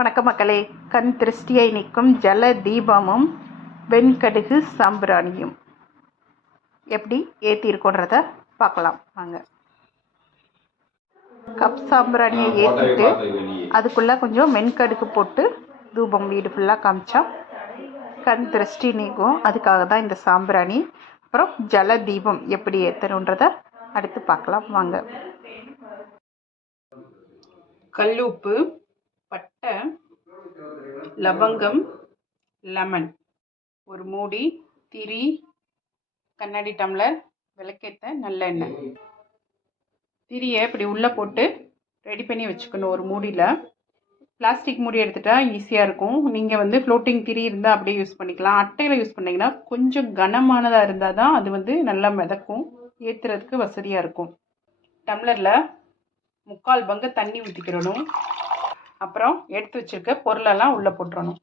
வணக்கம் மக்களே. கண் திருஷ்டியை நீக்கும் ஜல தீபமும் வெண்கடுகு சாம்பிராணியும் எப்படி ஏற்றிருக்கோன்றத பார்க்கலாம் வாங்க. கப் சாம்பிராணியை ஏற்றிட்டு அதுக்குள்ளே கொஞ்சம் வெண்கடுகு போட்டு தூபம் வீடு ஃபுல்லாக காமிச்சா கண் திருஷ்டி நீக்கும். அதுக்காக தான் இந்த சாம்பிராணி. அப்புறம் ஜல தீபம் எப்படி ஏற்றணுன்றத அடுத்து பார்க்கலாம் வாங்க. கல்லுப்பு, பட்டை, லவங்கம், லெமன், ஒரு மூடி, திரி, கண்ணாடி டம்ளர், விளக்கேற்ற நல்லெண்ணெய். திரியை இப்படி உள்ளே போட்டு ரெடி பண்ணி வச்சுக்கணும். ஒரு மூடியில் பிளாஸ்டிக் மூடி எடுத்துட்டா ஈஸியாக இருக்கும். நீங்கள் ஃப்ளோட்டிங் திரி இருந்தால் அப்படியே யூஸ் பண்ணிக்கலாம். அட்டையில் யூஸ் பண்ணிங்கன்னா கொஞ்சம் கனமானதாக இருந்தால் தான் அது நல்லா மிதக்கும், ஏற்றுறதுக்கு வசதியாக இருக்கும். டம்ளரில் 3/4 பங்கு தண்ணி ஊற்றிக்கிறணும். அப்புறம் எடுத்து வச்சுருக்க பொருளெல்லாம் உள்ளே போட்டுறணும்.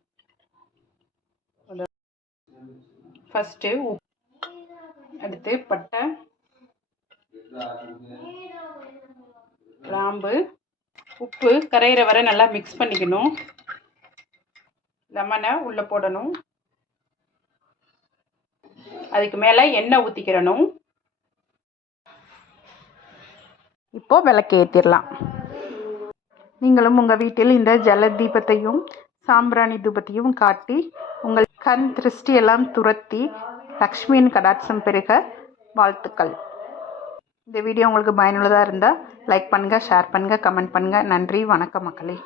ஃபஸ்ட்டு அடுத்து பட்டை, கிராம்பு, உப்பு கரையிற வரை நல்லா மிக்ஸ் பண்ணிக்கணும். லெமனை உள்ளே போடணும். அதுக்கு மேலே எண்ணெய் ஊற்றிக்கிறணும். இப்போது விளக்கு ஏற்றிடலாம். நீங்களும் உங்கள் வீட்டில் இந்த ஜல தீபத்தையும் சாம்பிராணி தூபத்தையும் காட்டி உங்கள் கண் திருஷ்டியெல்லாம் துரத்தி லக்ஷ்மியின் கடாட்சம் பெருக வாழ்த்துக்கள். இந்த வீடியோ உங்களுக்கு பயனுள்ளதாக இருந்தால் லைக் பண்ணுங்கள், ஷேர் பண்ணுங்கள், கமெண்ட் பண்ணுங்கள். நன்றி, வணக்கம் மக்களே.